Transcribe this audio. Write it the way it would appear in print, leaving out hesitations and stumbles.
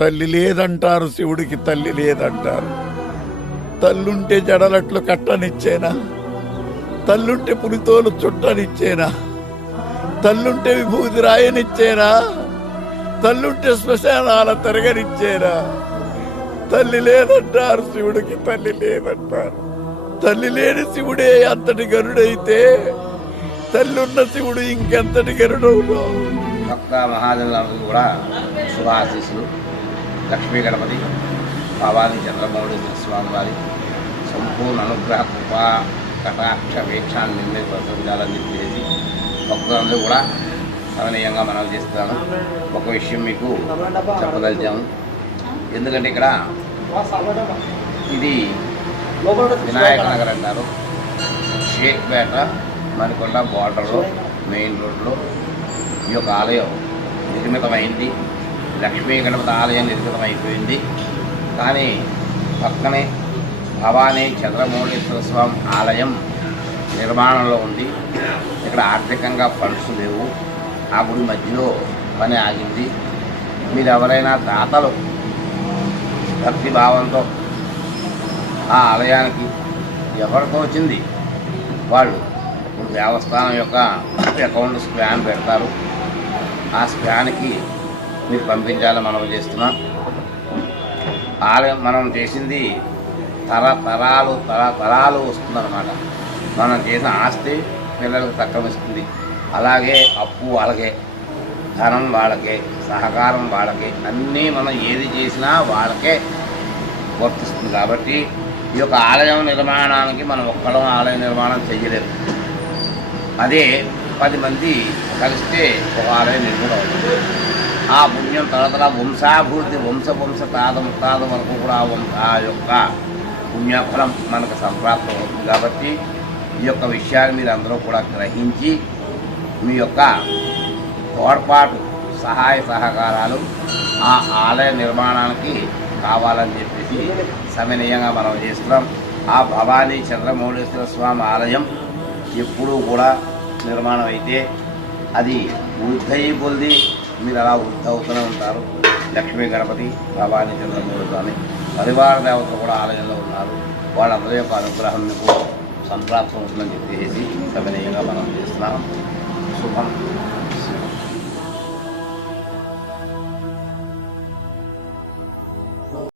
తల్లి లేదంటారు, శివుడికి తల్లి లేదంటారు. తల్లుంటే జడలట్లు కట్టనిచ్చేనా? తల్లుంటే పులితోలు చుట్టనిచ్చేనా? తల్లుంటే విభూతి రాయనిచ్చేనా? తల్లుంటే శ్మశానాల తిరగనిచ్చేనా? తల్లి లేదంటారు, శివుడికి తల్లి లేదంటారు. తల్లి లేని శివుడే అంతటి గరుడైతే తల్లున్న శివుడు ఇంకెంతటి గరుడవులో. భక్త మహాజనులందరూ కూడా శుభాశీస్సులు. లక్ష్మీ గణపతి భవానీ చంద్రమౌళేశ్వర స్వామి వారి సంపూర్ణ అనుగ్రహ కృపా కటాక్ష వీక్షాన్ని నిన్నే ప్రసరించాలని చెప్పేసి భక్తులందరూ కూడా సవినయంగా మనవి చేస్తున్నాను. ఒక విషయం మీకు చెప్పదలిచాము. ఎందుకంటే ఇక్కడ ఇది వినాయక నగర్ అంటారు. షేక్పేట మణికొండ బార్డర్లో మెయిన్ రోడ్లో ఈ యొక్క ఆలయం నిర్మితమైంది. లక్ష్మీ గణపతి ఆలయం నిర్మితమైపోయింది. కానీ పక్కనే భవానీ చంద్రమౌళేశ్వర స్వామి ఆలయం నిర్మాణంలో ఉంది. ఇక్కడ ఆర్థికంగా ఫండ్స్ లేవు. ఆ గుడి మధ్యలో పని ఆగింది. మీరు ఎవరైనా దాతలు భక్తి భావంతో ఆ ఆలయానికి ఎవరితో వచ్చింది వాళ్ళు ఇప్పుడు దేవస్థానం యొక్క అకౌంట్ స్కాన్ పెడతారు. ఆ స్కాన్కి మీరు పంపించాలని మనం చేస్తున్నాం. ఆలయం మనం చేసింది తరతరాలు వస్తుందన్నమాట. మనం చేసిన ఆస్తి పిల్లలకు తక్కమిస్తుంది. అలాగే అప్పు వాళ్ళకే, ధనం వాళ్ళకే, సహకారం వాళ్ళకే, అన్నీ మనం ఏది చేసినా వాళ్ళకే వర్తిస్తుంది. కాబట్టి ఈ యొక్క ఆలయం నిర్మాణానికి మనం ఒక్కడం ఆలయ నిర్మాణం చెయ్యలేదు. అదే 10 మంది కలిస్తే ఒక ఆలయం నిర్మాణం అవుతుంది. ఆ పుణ్యం తరతర వంశాభివృద్ధి వంశ తాత ముత్తాత వరకు కూడా ఆ యొక్క పుణ్యఫలం మనకు సంప్రాప్తం అవుతుంది. కాబట్టి ఈ యొక్క విషయాన్ని మీరు అందరూ కూడా గ్రహించి మీ యొక్క తోడ్పాటు సహాయ సహకారాలు ఆ ఆలయ నిర్మాణానికి కావాలని చెప్పేసి సవినయంగా మనం చేస్తున్నాం. ఆ భవానీ చంద్రమౌళేశ్వర స్వామి ఆలయం ఎప్పుడూ కూడా నిర్మాణం అయితే అది వృద్ధయి కొద్ది మీరు అలా వృద్ధి అవుతూనే ఉంటారు. లక్ష్మీ గణపతి భవానీ చంద్రమౌళి స్వామి పరివార దేవతలు కూడా ఆలయంలో ఉన్నారు. వాళ్ళందరి యొక్క అనుగ్రహం మీకు సంప్రాప్తం అవుతుందని చెప్పేసి సవినయంగా మనం చేస్తున్నాం. శుభం.